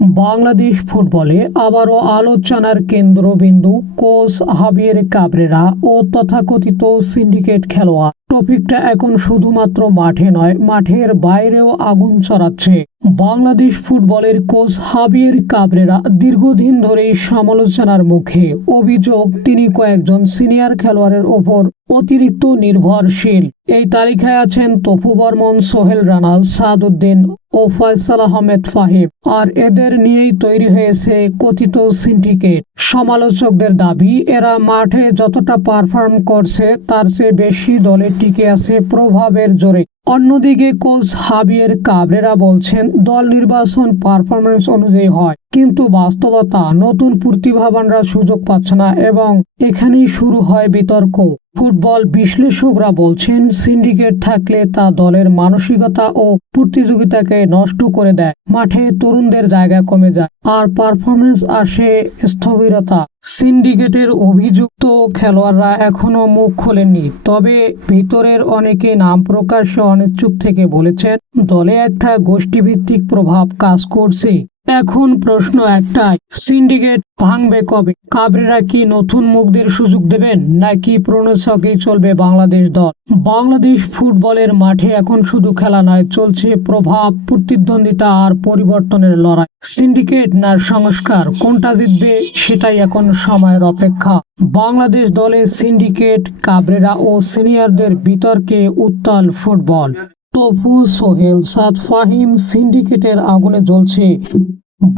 বাংলাদেশ ফুটবলে আবারও আলোচনার কেন্দ্রবিন্দু কোচ হাবিয়ের কাবরেরা ও তথাকথিত সিন্ডিকেট খেলোয়াড়। টপিকটা এখন শুধুমাত্র মাঠে নয়, মাঠের বাইরেও আগুন ছড়াচ্ছে। বাংলাদেশ ফুটবলের কোচ হাবিয়ের কাবরেরা দীর্ঘদিন ধরেই সমালোচনার মুখে। অভিযোগ, তিনি কয়েকজন সিনিয়র খেলোয়াড়ের ওপর অতিরিক্ত নির্ভরশীল। এই তালিকায় আছেন তপু বর্মন, সোহেল রানা সাদউদ্দিন ও ফয়সাল আহমেদ ফাহিম। আর এদের নিয়েই তৈরি হয়েছে কথিত সিন্ডিকেট। সমালোচকদের দাবি, এরা মাঠে যতটা পারফর্ম করছে, তার চেয়ে বেশি দলে টিকে আছে প্রভাবের জোরে। অন্যদিকে কোচ হাবিয়ের কাবরেরা বলছেন, দল নির্বাচন পারফরমেন্স অনুযায়ী হয়। কিন্তু বাস্তবতা, নতুন প্রতিভাবানরা সুযোগ পাচ্ছে না এবং এখানেই শুরু হয় বিতর্ক। ফুটবল বিশ্লেষকরা বলছেন, সিন্ডিকেট থাকলে তা দলের মানসিকতা ও প্রতিযোগিতাকে নষ্ট করে দেয়। মাঠে তরুণদের জায়গা কমে যায়, আর পারফরমেন্স আসে স্থবিরতা। সিন্ডিকেটের অভিযুক্ত খেলোয়াড়রা এখনও মুখ খোলেননি, তবে ভিতরের অনেকে নাম প্রকাশে অনিচ্ছুক থেকে বলেছেন, দলে একটা গোষ্ঠীভিত্তিক প্রভাব কাজ করছে। এখন প্রশ্ন একটাই সিন্ডিকেট ভাঙবে কবে? কাবরেরা কি নতুন মুখদের সুযোগ দেবেন, নাকি প্রণোচকেই চলবে বাংলাদেশ দল? বাংলাদেশ ফুটবলের মাঠে এখন শুধু খেলা নয়, চলছে প্রভাব, প্রতিদ্বন্দ্বিতা আর পরিবর্তনের লড়াই। সিন্ডিকেট না সংস্কার, কোনটা জিতবে সেটাই এখন সময়ের অপেক্ষা। বাংলাদেশ দলে সিন্ডিকেট কাবরেরা ও সিনিয়রদের বিতর্কে উত্তাল ফুটবল। তপু সোহেল সাদ ফাহিম সিন্ডিকেটের আগুনে জ্বলছে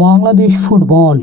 বাংলাদেশ ফুটবল।